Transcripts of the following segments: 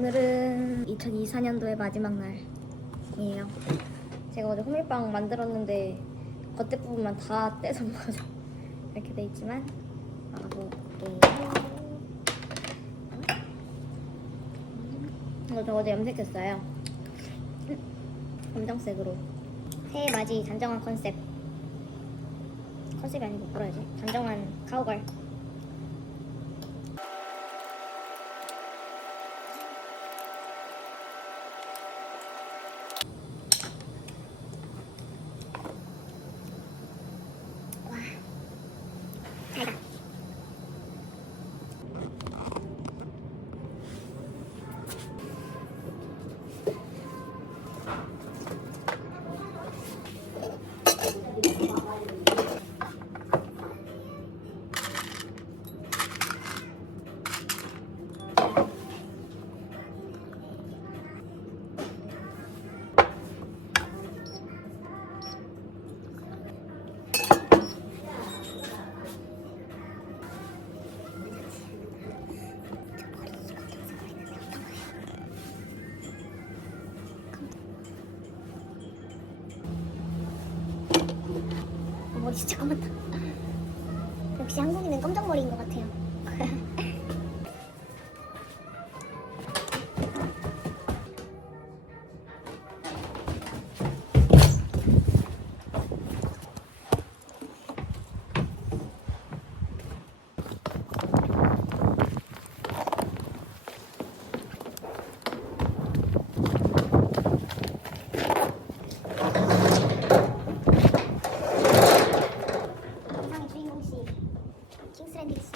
오늘은 2024년도의 마지막 날이에요. 제가 어제 호밀빵 만들었는데 겉에 부분만 다 떼서 먹어서 이렇게 돼 있지만 먹어볼게요. 이거 저 어제 염색했어요. 검정색으로 새해 맞이 단정한 컨셉 컨셉이 아니고 뭐라 해야지 단정한 카우걸 진짜 까맣다. 역시 한국인은 검정머리인 것 같아요. 킹스랜디스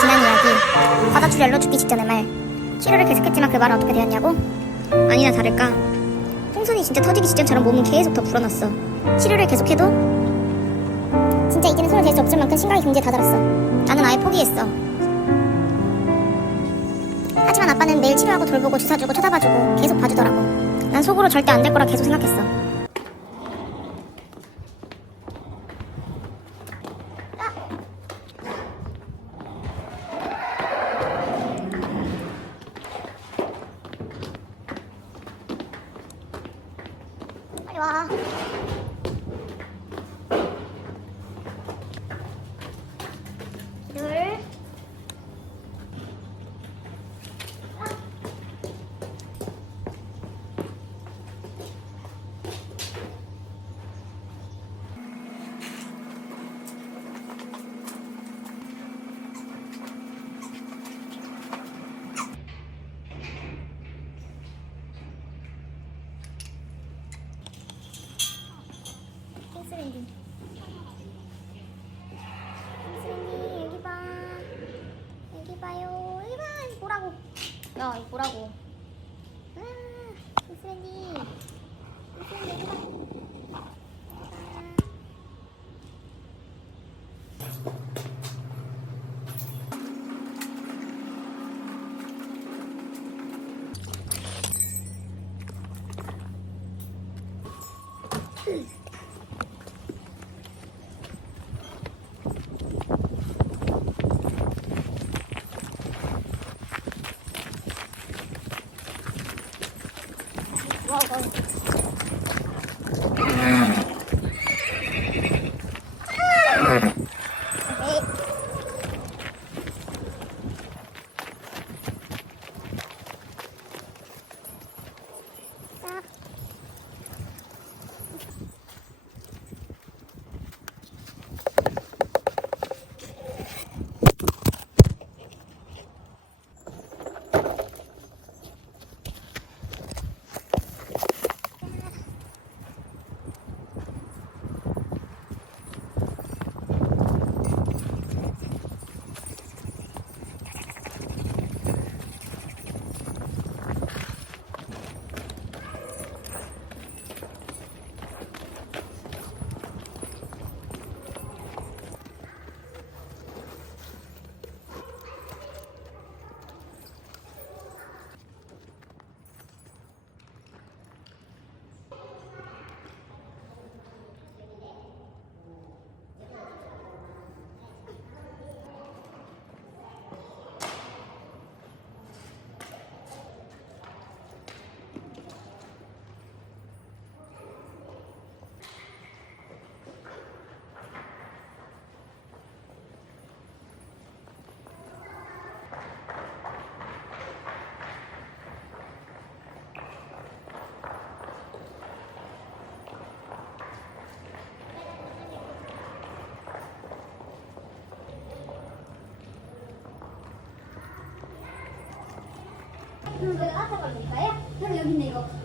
지난 이야기 과다 출혈로 죽기 직전의 말. 치료를 계속했지만 그 말은 어떻게 되었냐고? 아니나 다를까 풍선이 진짜 터지기 직전처럼 몸은 계속 더 불어났어. 치료를 계속해도? 진짜 이제는 손을 댈 수 없을 만큼 심각하게 경제에 다다랐어. 나는 아예 포기했어 아빠는 매일 치료하고 돌보고 주사 주고 쳐다봐주고 계속 봐주더라고. 난 속으로 절대 안 될 거라 계속 생각했어. 빨리 와. 둘. 킹스랜디 킹스랜디 여기 봐 여기 봐요 여기 봐 이거 보라고 야 이거 보라고? 아 킹스랜디 킹스랜디 여 기봐 그럼 제가 따뜻한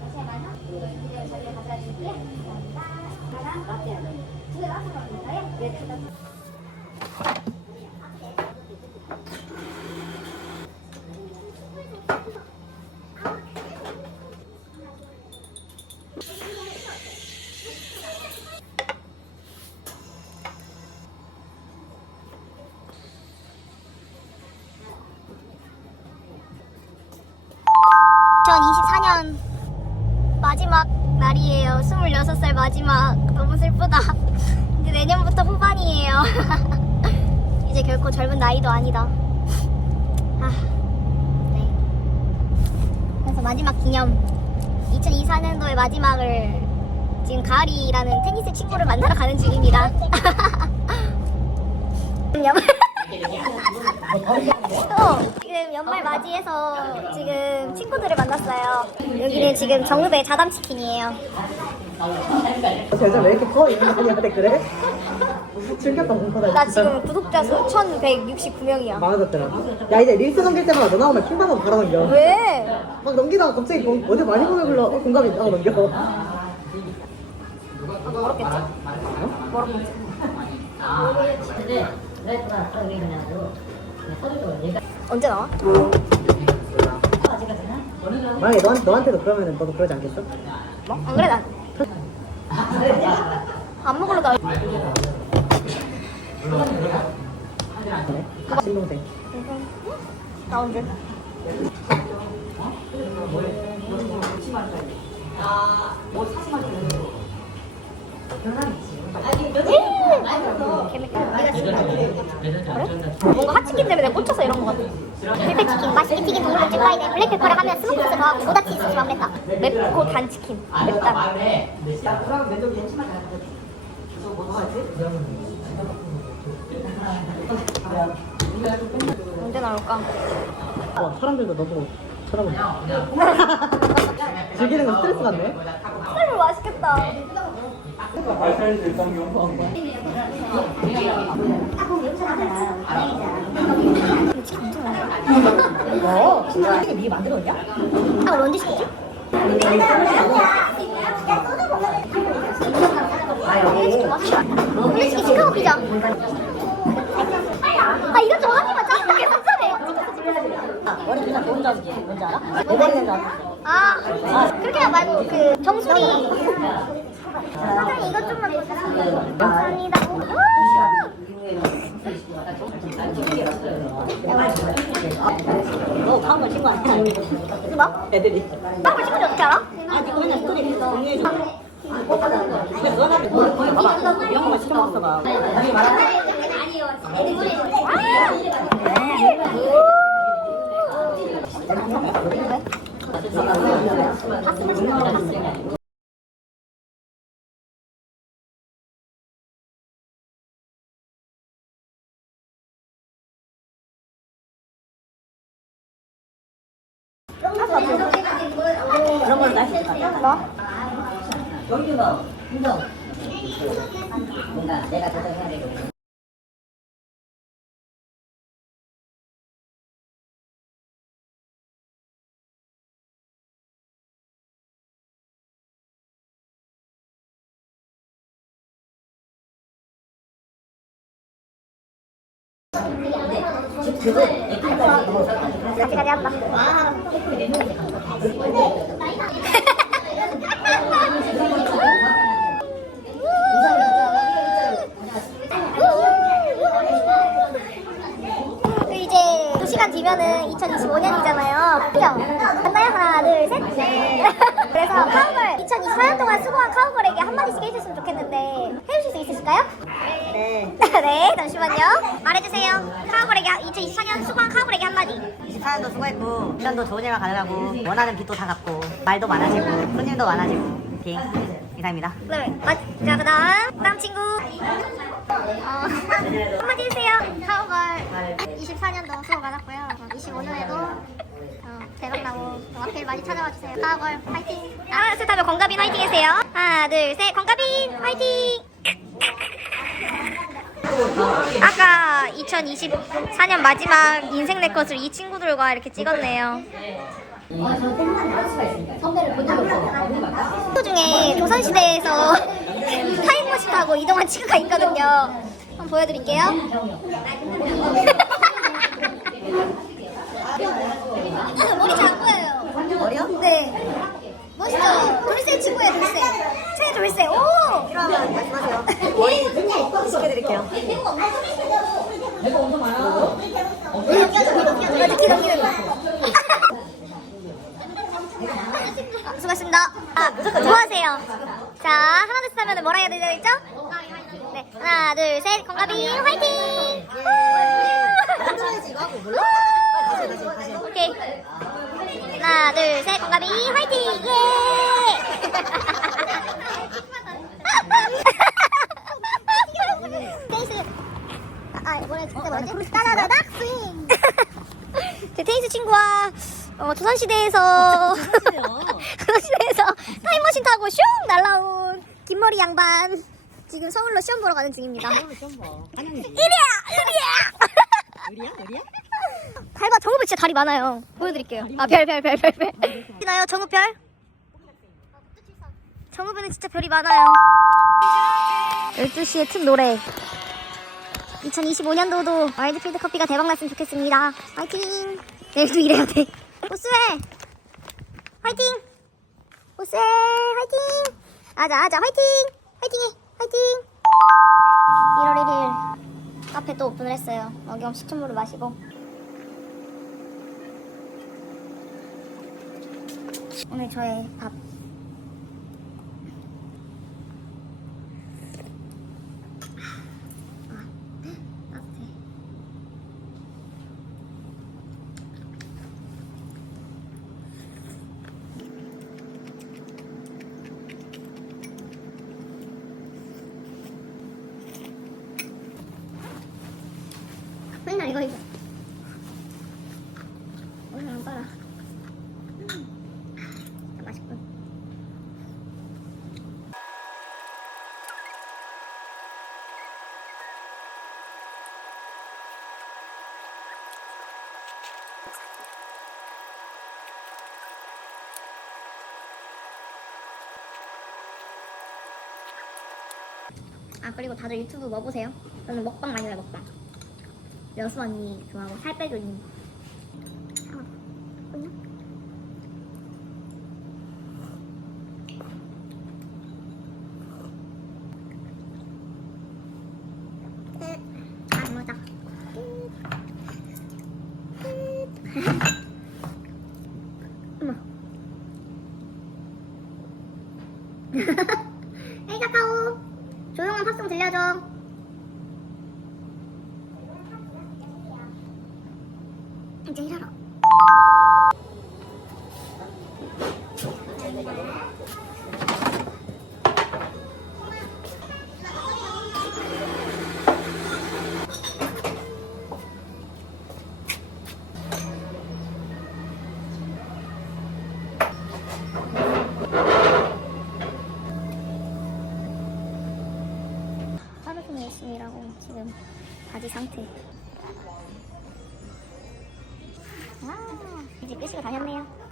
마지막. 너무 슬프다. 이제 내년부터 후반이에요. 이제 결코 젊은 나이도 아니다. 아, 네. 그래서 마지막 기념. 2024년도의 마지막을 지금 가을이라는 테니스 친구를 만나러 가는 중입니다. 연- 또 지금 연말 맞이해서 지금 친구들을 만났어요. 여기는 지금 정읍의 자담치킨이에요. 제자 왜 이렇게 커? 인간이한테 그래? 즐겼다 공포다 나 지금 구독자 수 1169명이야. 많아졌더라 야 이제 릴스 넘길 때마다 너 나오면 킹받아서 바로 넘겨 왜? 막 넘기다가 갑자기 뭐, 어제 많이 보내 불러 어, 공감이 있다고 넘겨 멀었겠지? 멀었겠지? 언제 나와? 만약에 너, 너한테도 그러면 너도 그러지 않겠어? 뭐? 안 그래 난. 안 먹으러 나. 친동생 나온 줄. 뭔가 핫치킨 때문에 꽂혀서 이런 거 같아. 페페치킨 맛있게 튀긴 동물들 쭈가이에 블랙페퍼를 하면 스모크스 더하고 모다치즈 소스만 맵다. 맵고 단 치킨. 맵다. 언제 나올까? 어, 사람들도 너보고 쳐다보네 즐기는 건 스트레스 받네 쌀물 맛있겠다. 어 진짜 이게 미리 만들었냐? 아, 언제 시켰지? 시킨 시카고 피자. 아, 이것 좀 하기만 짜증나게 섭섭해. 머리 그냥 좋은 자식이 뭔지 알아? 오버리는 자식 아, 그렇게 말고 그 정수리. 사장님 이것 좀만 주세요. 감사합니다. 너번 친구 아니야? 누가? 애들이. 빵을 친구지 어떻게 알아? 아 니가 맨날 스토리 공유해줘. 근데 너는 뭐 봐봐 이런 거만 시켜 먹었어 봐. 그런 걸로 날수 있을 것 같아 뭐? 여기서 인정 뭔가 내가 조정해야 되고 같이 가자 한다. 이제 2시간 뒤면은 2025년이잖아요. 그죠? 맞나요? 하나, 둘, 셋. 그래서 카우걸 2024년 동안 수고한 카우걸에게 한마디씩 해주셨으면 좋겠는데 해주실 수 있으실까요? 네 네, 잠시만요. 말해주세요. 카우걸에게 2024년 수고한 카우걸에게 한마디. 24년도 수고했고 1년도 좋은 일만 가져가고 원하는 빚도 다 갚고 말도 많아지고 손님도 많아지고 오케이 이상입니다 네, 마, 자 그 다음 다음 친구. 어, 한마디 해주세요. 카우걸 24년도 수고 많았고요. 25년에도 어, 대박 나고 와필 많이 찾아와 주세요. 카우걸 화이팅. 아, 셋 하면 권가빈 화이팅 해주세요. 하나, 둘, 셋, 권가빈 화이팅. 아까 2024년 마지막 인생 내 것을 이 친구들과 이렇게 찍었네요. 그 중에 조선시대에서 타임머신 타고 이동한 친구가 있거든요. 한번 보여드릴게요. 머리 잘 안 보여요. 머리요? 네. 멋있죠? 돌쇠 친구예요, 돌쇠. 새 돌쇠. 오! 그러면 말씀하세요. 머리 시켜드릴게요. 내가 엄청 많아. 수고하셨습니다. 아, 뭐 하세요? 자, 하나 둘셋 하면 뭐라 해야 되죠? 네, 하나 둘 셋, 건가비 화이팅! 다시. 오케이. 하나 둘 셋, 건가비 화이팅! 예! 테니스. 뭐지? 따다다닥 스윙. 제 테니스 친구와 어, 조선시대에서 조선시대에서 타임머신 타고 슝 날라온 긴머리 양반 지금 서울로 시험 보러 가는 중입니다. 이리야, 이리야. 의리야? 의리야? 달바 정우별 진짜 다리 많아요. 보여드릴게요. 아, 별, 별, 별, 별, 별. 보시나요, 정우별? 정우별은 진짜 별이 많아요. 12시에 튼 노래. 2025년도도 와일드필드 커피가 대박났으면 좋겠습니다. 화이팅! 내일도 이래야 돼. 보스회! 화이팅! 보스회! 화이팅! 아자, 아자, 화이팅! 화이팅해! 화이팅! 1월 1일 카페 또 오픈을 했어요. 어김 시춘물을 마시고. 오늘 저의 밥. 아, 따뜻해. 맨날 이거 이거. 오늘 안 빨아. 아, 맛있군. 아 그리고 다들 유튜브 뭐 보세요? 저는 먹방 많이 해요 먹방. 여수 언니 좋아하고 살 뭐냐? 끝. 아. 끝. 끝. 들려줘. 이제 일하러. 하루 종일 열심히 일하고 지금 바지 상태. 아, 이제 끝이가 다녔네요.